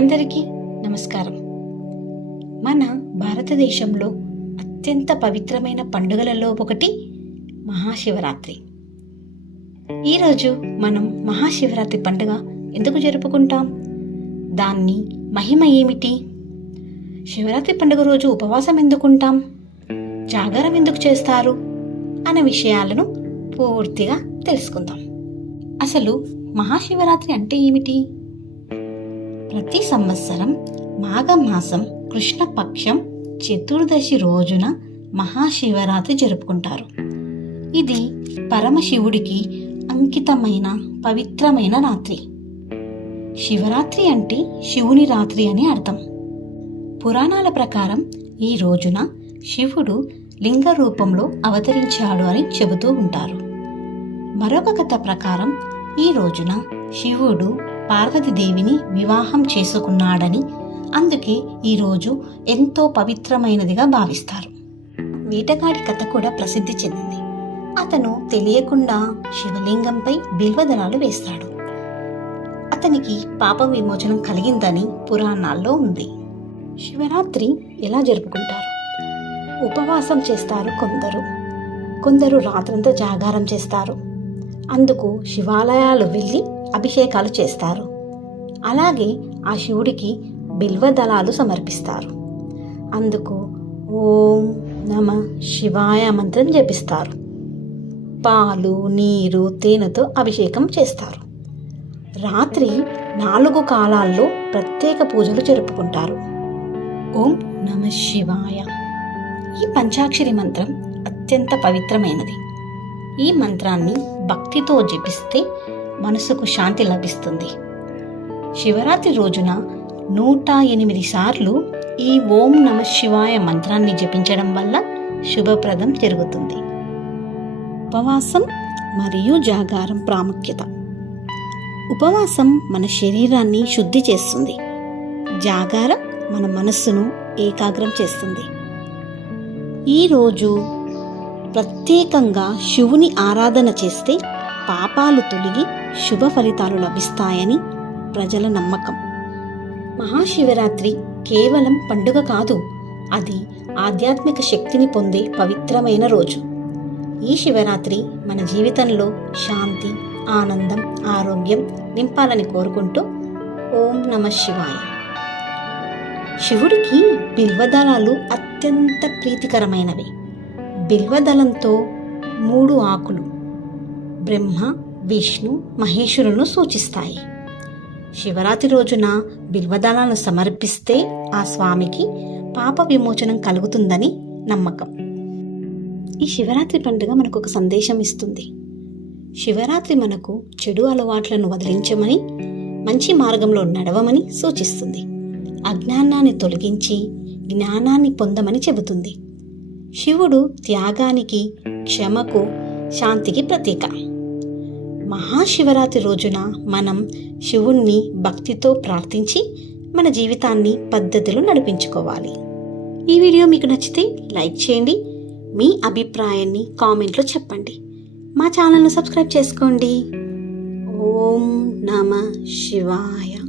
అందరికీ నమస్కారం. మన భారతదేశంలో అత్యంత పవిత్రమైన పండుగలలో ఒకటి మహాశివరాత్రి. ఈరోజు మనం మహాశివరాత్రి పండుగ ఎందుకు జరుపుకుంటాం? దాన్ని మహిమ ఏమిటి? శివరాత్రి పండుగ రోజు ఉపవాసం ఎందుకుంటాం? జాగారం ఎందుకు చేస్తారు? అనే విషయాలను పూర్తిగా తెలుసుకుందాం. అసలు మహాశివరాత్రి అంటే ఏమిటి? ప్రతి సంవత్సరం మాఘమాసం కృష్ణపక్షం చతుర్దశి రోజున మహాశివరాత్రి జరుపుకుంటారు. ఇది పరమశివుడికి అంకితమైన పవిత్రమైన రాత్రి. శివరాత్రి అంటే శివుని రాత్రి అని అర్థం. పురాణాల ప్రకారం ఈ రోజున శివుడు లింగ రూపంలో అవతరించాడు అని చెబుతూ ఉంటారు. మరొక కథ ప్రకారం ఈ రోజున శివుడు పార్వతీదేవిని వివాహం చేసుకున్నాడని అందుకే ఈరోజు ఎంతో పవిత్రమైనదిగా భావిస్తారు. వేటగాడి కథ కూడా ప్రసిద్ధి చెందింది. అతను తెలియకుండా శివలింగంపై బిల్వదళాలు వేస్తాడు. అతనికి పాప విమోచనం కలిగిందని పురాణాల్లో ఉంది. శివరాత్రి ఎలా జరుపుకుంటారు? ఉపవాసం చేస్తారు కొందరు. కొందరు రాత్రంతా జాగారం చేస్తారు. అందుకు శివాలయాలు వెళ్ళి అభిషేకాలు చేస్తారు. అలాగే ఆ శివుడికి బిల్వదళాలు సమర్పిస్తారు. అందుకు ఓం నమ శివాయ మంత్రం జపిస్తారు. పాలు నీరు తేనెతో అభిషేకం చేస్తారు. రాత్రి నాలుగు కాలాల్లో ప్రత్యేక పూజలు జరుపుకుంటారు. ఓం నమ శివాయ. ఈ పంచాక్షరి మంత్రం అత్యంత పవిత్రమైనది. ఈ మంత్రాన్ని భక్తితో జపిస్తే మనసుకు శాంతి లభిస్తుంది. శివరాత్రి రోజున నూట ఎనిమిది సార్లు ఈ ఓం నమ శివాయ మంత్రాన్ని జపించడం వల్ల శుభప్రదం జరుగుతుంది. ఉపవాసం మరియు జాగారం ప్రాముఖ్యత. ఉపవాసం మన శరీరాన్ని శుద్ధి చేస్తుంది. జాగారం మన మనస్సును ఏకాగ్రం చేస్తుంది. ఈరోజు ప్రత్యేకంగా శివుని ఆరాధన చేస్తే పాపాలు తొలగి శుభ ఫలితాలు లభిస్తాయని ప్రజల నమ్మకం. మహాశివరాత్రి కేవలం పండుగ కాదు అది ఆధ్యాత్మిక శక్తిని పొందే పవిత్రమైన రోజు. ఈ శివరాత్రి మన జీవితంలో శాంతి ఆనందం ఆరోగ్యం నింపాలని కోరుకుంటూ ఓం నమ శివాయ. శివుడికి బిల్వదళాలు అత్యంత ప్రీతికరమైనవి. బిల్వదళంతో మూడు ఆకులు బ్రహ్మ విష్ణు మహేశ్వరులను సూచిస్తాయి. శివరాత్రి రోజున బిల్వదళాలను సమర్పిస్తే ఆ స్వామికి పాప విమోచనం కలుగుతుందని నమ్మకం. ఈ శివరాత్రి పండుగ మనకు ఒక సందేశం ఇస్తుంది. శివరాత్రి మనకు చెడు అలవాట్లను వదిలించమని మంచి మార్గంలో నడవమని సూచిస్తుంది. అజ్ఞానాన్ని తొలగించి జ్ఞానాన్ని పొందమని చెబుతుంది. శివుడు త్యాగానికి క్షమకు శాంతికి ప్రతీక. మహాశివరాత్రి రోజున మనం శివుణ్ణి భక్తితో ప్రార్థించి మన జీవితాన్ని పద్ధతిలో నడిపించుకోవాలి. ఈ వీడియో మీకు నచ్చితే లైక్ చేయండి. మీ అభిప్రాయాన్ని కామెంట్లో చెప్పండి. మా ఛానల్ను సబ్స్క్రైబ్ చేసుకోండి. ఓం నమ శివాయ.